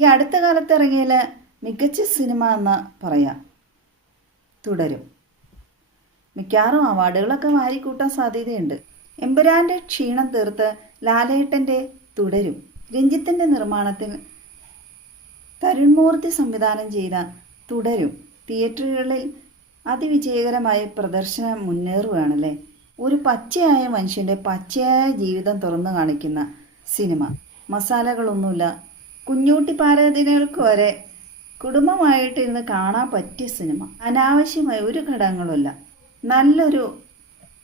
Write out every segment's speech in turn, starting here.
ഈ അടുത്ത കാലത്ത് ഇറങ്ങിയ മികച്ച സിനിമ എന്ന് പറയാം. തുടരും. മിക്കവാറും അവാർഡുകളൊക്കെ വാരിക്കൂട്ടാൻ സാധ്യതയുണ്ട്. എമ്പുരാന്റെ ക്ഷീണം തീർത്ത് ലാലേട്ടന്റെ തുടരും. രഞ്ജിത്തിന്റെ നിർമ്മാണത്തിൽ തരുൺമൂർത്തി സംവിധാനം ചെയ്ത തുടരും. തിയേറ്ററുകളിൽ അതിവിജയകരമായ പ്രദർശനം മുന്നേറുകയാണല്ലേ? ഒരു പച്ചയായ മനുഷ്യന്റെ പച്ചയായ ജീവിതം തുറന്നു കാണിക്കുന്ന സിനിമ. മസാലകളൊന്നുമില്ല. കുഞ്ഞൂട്ടി പാരാധീനകൾക്ക് വരെ കുടുംബമായിട്ട് ഇന്ന് കാണാൻ പറ്റിയ സിനിമ. അനാവശ്യമായ ഒരു ഘടകങ്ങളുമില്ല. നല്ലൊരു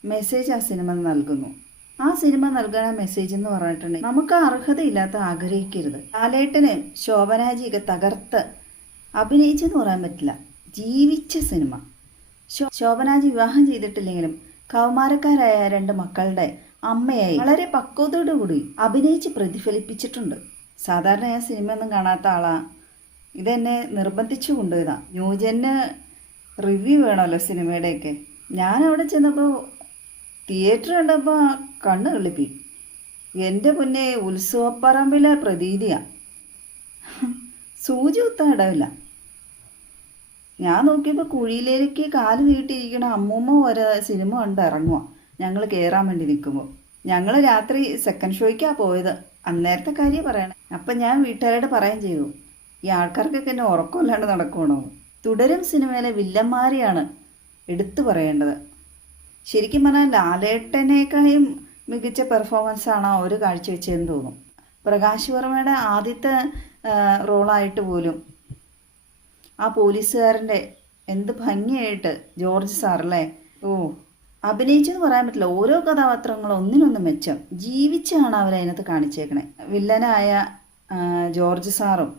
മെസ്സേജ് ആ സിനിമ നൽകുന്നു. ആ സിനിമ നൽകുന്ന മെസ്സേജ് എന്ന് പറഞ്ഞിട്ടുണ്ടെങ്കിൽ നമുക്ക് അർഹതയില്ലാത്ത ആഗ്രഹിക്കരുത്. ലാലേട്ടന് ശോഭനാജിയൊക്കെ തകർത്ത് അഭിനയിച്ചെന്ന് പറയാൻ പറ്റില്ല. ജീവിച്ച സിനിമ. ശോ- ശോഭനാജി വിവാഹം ചെയ്തിട്ടില്ലെങ്കിലും കൗമാരക്കാരായ രണ്ട് മക്കളുടെ അമ്മയായി വളരെ പക്വതയോടുകൂടി അഭിനയിച്ച് പ്രതിഫലിപ്പിച്ചിട്ടുണ്ട്. സാധാരണ ഞാൻ സിനിമയൊന്നും കാണാത്ത ആളാണ് ഇതെന്നെ നിർബന്ധിച്ചു കൊണ്ടുപോയതാണ് ന്യൂജന് റിവ്യൂ വേണമല്ലോ സിനിമയുടെയൊക്കെ. ഞാൻ അവിടെ ചെന്നപ്പോൾ തിയേറ്റർ കണ്ടപ്പോൾ കണ്ണ് കളിപ്പി എന്റെ മുന്നേ ഉത്സവപ്പറമ്പിലെ പ്രതീതിയാണ് സൂചി കുത്താൻ ഇടമില്ല ഞാൻ നോക്കിയപ്പോൾ കുഴിയിലേക്ക് കാൽ നീട്ടിയിരിക്കണ അമ്മൂമ്മ വരെ സിനിമ കണ്ട് ഇറങ്ങുക ഞങ്ങൾ കയറാൻ വേണ്ടി നിൽക്കുമ്പോൾ ഞങ്ങൾ രാത്രി സെക്കൻഡ് ഷോയ്ക്കാണ് പോയത്. അന്നേരത്തെ കാര്യം പറയണേ. അപ്പം ഞാൻ വീട്ടുകാരോട് പറയുകയും ചെയ്തു ഈ ആൾക്കാർക്കൊക്കെ എന്നെ ഉറക്കമില്ലാണ്ട് നടക്കണോ തുടരും സിനിമയിലെ വില്ലന്മാരെയാണ് എടുത്തു പറയേണ്ടത്. ശരിക്കും പറഞ്ഞാൽ ലാലേട്ടനേക്കായും മികച്ച പെർഫോമൻസ് ആണ് ആ ഒരു കാഴ്ചവെച്ചതെന്ന് തോന്നും. പ്രകാശ് വർമ്മയുടെ ആദ്യത്തെ റോളായിട്ട് പോലും ആ പോലീസുകാരന്റെ എന്ത് ഭംഗിയായിട്ട് ജോർജ് സാറല്ലേ? ഓ അഭിനയിച്ചെന്ന് പറയാൻ പറ്റില്ല. ഓരോ കഥാപാത്രങ്ങളും ഒന്നിനൊന്ന് മെച്ചം. ജീവിച്ചാണ് അവരതിനകത്ത് കാണിച്ചേക്കണേ. വില്ലനായ ജോർജ് സാറും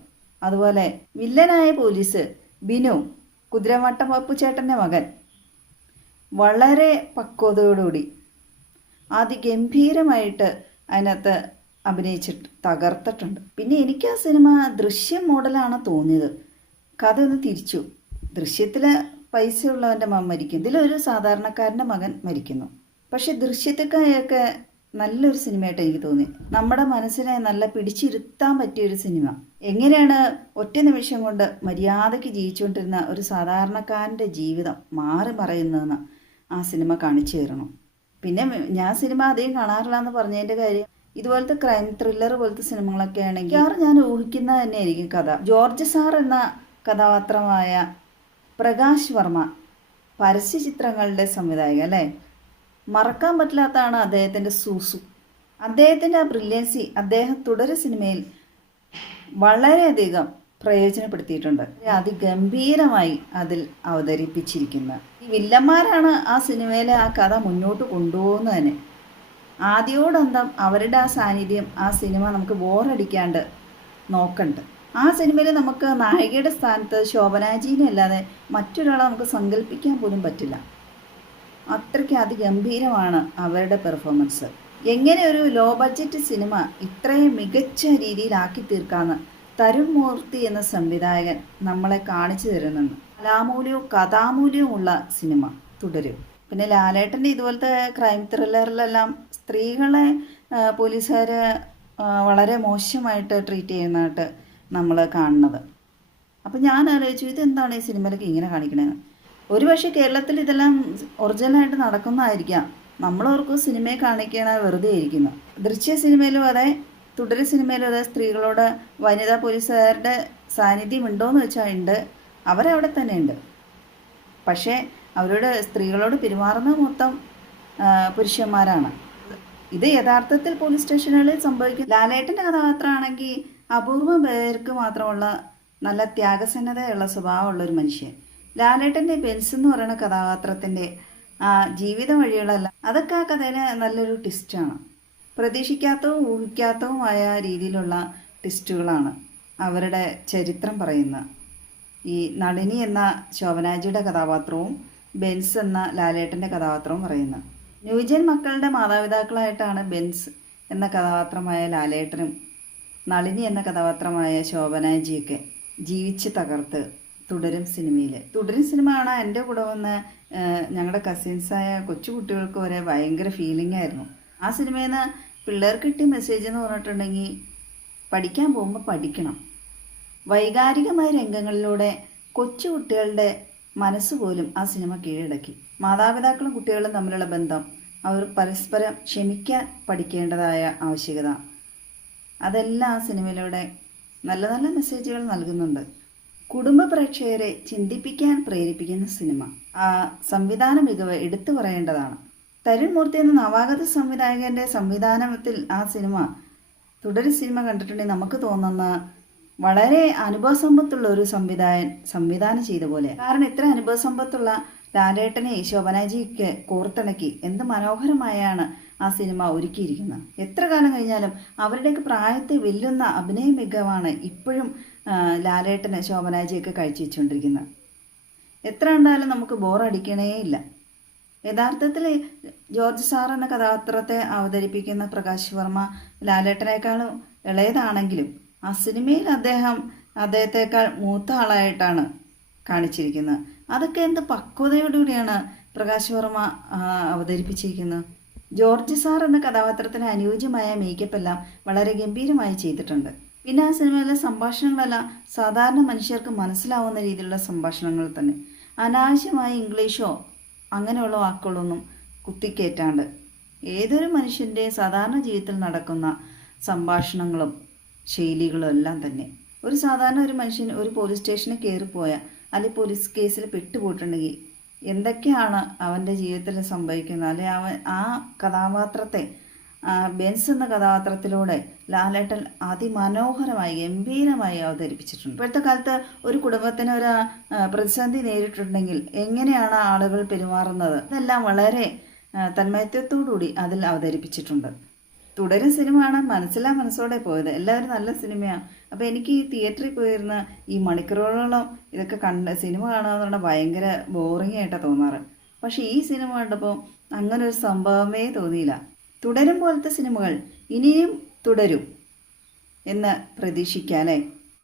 അതുപോലെ വില്ലനായ പോലീസ് ബിനു കുതിരവട്ടം പപ്പുചേട്ടന്റെ മകൻ വളരെ പക്വതയോടുകൂടി അതിഗംഭീരമായിട്ട് അതിനകത്ത് അഭിനയിച്ചിട്ട് തകർത്തിട്ടുണ്ട്. പിന്നെ എനിക്ക് ആ സിനിമ ദൃശ്യം മോഡലാണ് തോന്നിയത്. കഥ ഒന്ന് തിരിച്ചു. ദൃശ്യത്തിൽ പൈസയുള്ളവന്റെ മകൻ മരിക്കും. ഇതിലൊരു സാധാരണക്കാരന്റെ മകൻ മരിക്കുന്നു. പക്ഷെ ദൃശ്യത്തെക്കായൊക്കെ നല്ലൊരു സിനിമയായിട്ട് എനിക്ക് തോന്നി. നമ്മുടെ മനസ്സിനെ നല്ല പിടിച്ചിരുത്താൻ പറ്റിയ ഒരു സിനിമ. എങ്ങനെയാണ് ഒറ്റ നിമിഷം കൊണ്ട് മര്യാദയ്ക്ക് ജീവിച്ചുകൊണ്ടിരുന്ന ഒരു സാധാരണക്കാരന്റെ ജീവിതം മാറി മറയുന്നതെന്ന് ആ സിനിമ കാണിച്ചു തരണം പിന്നെ ഞാൻ സിനിമ അധികം കാണാറില്ല എന്ന് പറഞ്ഞതിന്റെ കാര്യം ഇതുപോലത്തെ ക്രൈം ത്രില്ലർ പോലത്തെ സിനിമകളൊക്കെ ആണെങ്കിൽ ആറ് ഞാൻ ഊഹിക്കുന്നത് തന്നെയായിരിക്കും കഥ. ജോർജ് സാർ എന്ന കഥാപാത്രമായ പ്രകാശ് വർമ്മ പരസ്യ ചിത്രങ്ങളുടെ സംവിധായകൻ അല്ലേ? മറക്കാൻ പറ്റില്ലാത്തതാണ് അദ്ദേഹത്തിന്റെ സൂസു. അദ്ദേഹത്തിന്റെ ആ ബ്രില്യൻസി അദ്ദേഹം തുടരെ സിനിമയിൽ വളരെയധികം പ്രയോജനപ്പെടുത്തിയിട്ടുണ്ട്. അതിഗംഭീരമായി അതിൽ അവതരിപ്പിച്ചിരിക്കുന്നത് ഈ വില്ലന്മാരാണ് ആ സിനിമയിലെ ആ കഥ മുന്നോട്ട് കൊണ്ടുപോകുന്നത് തന്നെ. ആദ്യോടന്തം അവരുടെ ആ സാന്നിധ്യം ആ സിനിമ നമുക്ക് ബോറടിക്കാണ്ട് നോക്കണ്ട്. ആ സിനിമയിൽ നമുക്ക് നായികയുടെ സ്ഥാനത്ത് ശോഭനാജീനെ അല്ലാതെ മറ്റൊരാളെ നമുക്ക് സങ്കല്പിക്കാൻ പോലും പറ്റില്ല. അത്രയ്ക്ക് അതിഗംഭീരമാണ് അവരുടെ പെർഫോമൻസ്. എങ്ങനെ ഒരു ലോ ബഡ്ജറ്റ് സിനിമ ഇത്രയും മികച്ച രീതിയിലാക്കി തീർക്കാമെന്ന് തരുൺ മൂർത്തി എന്ന സംവിധായകൻ നമ്മളെ കാണിച്ചു തരുന്നുണ്ട്. കലാമൂല്യവും കഥാമൂല്യവും ഉള്ള സിനിമ തുടരും. പിന്നെ ലാലേട്ടന്റെ ഇതുപോലത്തെ ക്രൈം ത്രില്ലറിലെല്ലാം സ്ത്രീകളെ പോലീസുകാർ വളരെ മോശമായിട്ട് ട്രീറ്റ് ചെയ്യുന്നതായിട്ട് നമ്മൾ കാണുന്നത്. അപ്പം ഞാൻ ആലോചിച്ചു ഇതെന്താണ് ഈ സിനിമയിലൊക്കെ ഇങ്ങനെ കാണിക്കണത് ഒരു പക്ഷേ കേരളത്തിൽ ഇതെല്ലാം ഒറിജിനലായിട്ട് നടക്കുന്നതായിരിക്കാം. നമ്മളവർക്ക് സിനിമയെ കാണിക്കണ വെറുതെ ആയിരിക്കുന്നു ദൃശ്യ സിനിമയിലും അതെ തുടര് സിനിമയിലും അതെ സ്ത്രീകളോട് വനിതാ പോലീസുകാരുടെ സാന്നിധ്യം ഉണ്ടോയെന്ന് വെച്ചാൽ ഉണ്ട്. അവരവിടെ തന്നെ ഉണ്ട്. പക്ഷേ അവരോട് സ്ത്രീകളോട് പെരുമാറുന്നത് മൊത്തം പുരുഷന്മാരാണ്. ഇത് യഥാർത്ഥത്തിൽ പോലീസ് സ്റ്റേഷനുകളിൽ സംഭവിക്കും ലാലേട്ടന്റെ കഥാപാത്രമാണെങ്കിൽ അപൂർവം പേർക്ക് മാത്രമുള്ള നല്ല ത്യാഗസന്നതയുള്ള സ്വഭാവമുള്ള ഒരു മനുഷ്യൻ. ലാലേട്ടന്റെ ബെൻസ് എന്ന് പറയുന്ന കഥാപാത്രത്തിന്റെ ആ ജീവിത വഴികളല്ല അതൊക്കെ ആ കഥയിലെ നല്ലൊരു ട്വിസ്റ്റാണ് പ്രതീക്ഷിക്കാത്തതും ഊഹിക്കാത്തതുമായ രീതിയിലുള്ള ട്വിസ്റ്റുകളാണ് അവരുടെ ചരിത്രം പറയുന്നത്. ഈ നളിനി എന്ന ശോഭനാജിയുടെ കഥാപാത്രവും ബെൻസ് എന്ന ലാലേട്ടന്റെ കഥാപാത്രവും പറയുന്നത്. ന്യൂജൻ മക്കളുടെ മാതാപിതാക്കളായിട്ടാണ് ബെൻസ് എന്ന കഥാപാത്രമായ ലാലേട്ടനും നളിനി എന്ന കഥാപാത്രമായ ശോഭന ജിയൊക്കെ ജീവിച്ച് തകർത്ത് തുടരും സിനിമയിൽ തുടരും സിനിമ കാണാൻ എന്റെ കൂടെ വന്ന് ഞങ്ങളുടെ കസിൻസായ കൊച്ചു കുട്ടികൾക്ക് വരെ ഭയങ്കര ഫീലിംഗ് ആയിരുന്നു. ആ സിനിമയിൽ നിന്ന് പിള്ളേർക്ക് കിട്ടിയ മെസ്സേജ് എന്ന് പറഞ്ഞിട്ടുണ്ടെങ്കിൽ പഠിക്കാൻ പോകുമ്പോൾ പഠിക്കണം. വൈകാരികമായ രംഗങ്ങളിലൂടെ കൊച്ചുകുട്ടികളുടെ മനസ്സ് പോലും ആ സിനിമ കീഴടക്കി. മാതാപിതാക്കളും കുട്ടികളും തമ്മിലുള്ള ബന്ധം അവർ പരസ്പരം ക്ഷമിക്കാൻ പഠിക്കേണ്ടതായ ആവശ്യകത അതെല്ലാം ആ സിനിമയിലൂടെ നല്ല നല്ല മെസ്സേജുകൾ നൽകുന്നുണ്ട്. കുടുംബ പ്രേക്ഷകരെ ചിന്തിപ്പിക്കാൻ പ്രേരിപ്പിക്കുന്ന സിനിമ. ആ സംവിധാന മികവ് എടുത്തു പറയേണ്ടതാണ്. തരുൺ മൂർത്തി എന്ന നവാഗത സംവിധായകന്റെ സംവിധാനത്തിൽ ആ സിനിമ തുടർ സിനിമ കണ്ടിട്ടുണ്ടെങ്കിൽ നമുക്ക് തോന്നുന്ന വളരെ അനുഭവസമ്പത്തുള്ള ഒരു സംവിധായൻ സംവിധാനം ചെയ്ത പോലെ. കാരണം ഇത്ര അനുഭവസമ്പത്തുള്ള ലാലേട്ടനെ ശോഭനാജിക്ക് കോർത്തിണക്കി. എന്ത് മനോഹരമായാണ് ആ സിനിമ ഒരുക്കിയിരിക്കുന്നത്. എത്ര കാലം കഴിഞ്ഞാലും അവരുടെയൊക്കെ പ്രായത്തെ വെല്ലുന്ന അഭിനയ മികവാണ് ഇപ്പോഴും ലാലേട്ടന് ശോഭനാജിയൊക്കെ കാഴ്ചവെച്ചുകൊണ്ടിരിക്കുന്നത് എത്ര കണ്ടാലും നമുക്ക് ബോറടിക്കണേ ഇല്ല. യഥാർത്ഥത്തിൽ ജോർജ് സാർ എന്ന കഥാപാത്രത്തെ അവതരിപ്പിക്കുന്ന പ്രകാശ് വർമ്മ ലാലേട്ടനേക്കാളും ഇളയതാണെങ്കിലും ആ സിനിമയിൽ അദ്ദേഹം അദ്ദേഹത്തെക്കാൾ മൂത്ത ആളായിട്ടാണ് കാണിച്ചിരിക്കുന്നത്. അതൊക്കെ എന്ത് പക്വതയോടുകൂടിയാണ് പ്രകാശ് വർമ്മ അവതരിപ്പിച്ചിരിക്കുന്നത്? ജോർജ് സാർ എന്ന കഥാപാത്രത്തിന് അനുയോജ്യമായ മേക്കപ്പ് എല്ലാം വളരെ ഗംഭീരമായി ചെയ്തിട്ടുണ്ട്. പിന്നെ ആ സിനിമയിലെ സംഭാഷണങ്ങളെല്ലാം സാധാരണ മനുഷ്യർക്ക് മനസ്സിലാവുന്ന രീതിയിലുള്ള സംഭാഷണങ്ങൾ തന്നെ. അനാവശ്യമായ ഇംഗ്ലീഷോ അങ്ങനെയുള്ള വാക്കുകളൊന്നും കുത്തിക്കേറ്റാണ്ട് ഏതൊരു മനുഷ്യന്റെ സാധാരണ ജീവിതത്തിൽ നടക്കുന്ന സംഭാഷണങ്ങളും ശൈലികളും എല്ലാം തന്നെ. ഒരു സാധാരണ ഒരു മനുഷ്യൻ ഒരു പോലീസ് സ്റ്റേഷനിൽ കയറിപ്പോയാൽ അല്ലെങ്കിൽ പോലീസ് കേസിൽ പെട്ടുപോയിട്ടുണ്ടെങ്കിൽ എന്തൊക്കെയാണ് അവന്റെ ജീവിതത്തിൽ സംഭവിക്കുന്നത്? അല്ലെ അവൻ ആ കഥാപാത്രത്തെ ബെൻസ് എന്ന കഥാപാത്രത്തിലൂടെ ലാലേട്ടൻ അതിമനോഹരമായി ഗംഭീരമായി അവതരിപ്പിച്ചിട്ടുണ്ട്. ഇപ്പോഴത്തെ കാലത്ത് ഒരു കുടുംബത്തിന് ഒരു പ്രതിസന്ധി നേരിട്ടുണ്ടെങ്കിൽ എങ്ങനെയാണ് ആളുകൾ പെരുമാറുന്നത്? ഇതെല്ലാം വളരെ തന്മയത്വത്തോടുകൂടി അതിൽ അവതരിപ്പിച്ചിട്ടുണ്ട്. തുടരും സിനിമ കാണാൻ മനസ്സിലാ മനസ്സോടെ പോയത്. എല്ലാവരും നല്ല സിനിമയാണ് അപ്പോൾ എനിക്ക് ഈ തിയേറ്ററിൽ പോയിരുന്ന ഈ മണിക്കൂറുകളോളം ഇതൊക്കെ കണ്ട് സിനിമ കാണുക എന്ന് പറഞ്ഞാൽ ഭയങ്കര ബോറിംഗ് ആയിട്ടാണ് തോന്നാറ്. പക്ഷെ ഈ സിനിമ കണ്ടപ്പോൾ അങ്ങനെ ഒരു സംഭവമേ തോന്നിയില്ല. തുടരും പോലത്തെ സിനിമകൾ ഇനിയും തുടരും എന്ന് പ്രതീക്ഷിക്കാം അല്ലേ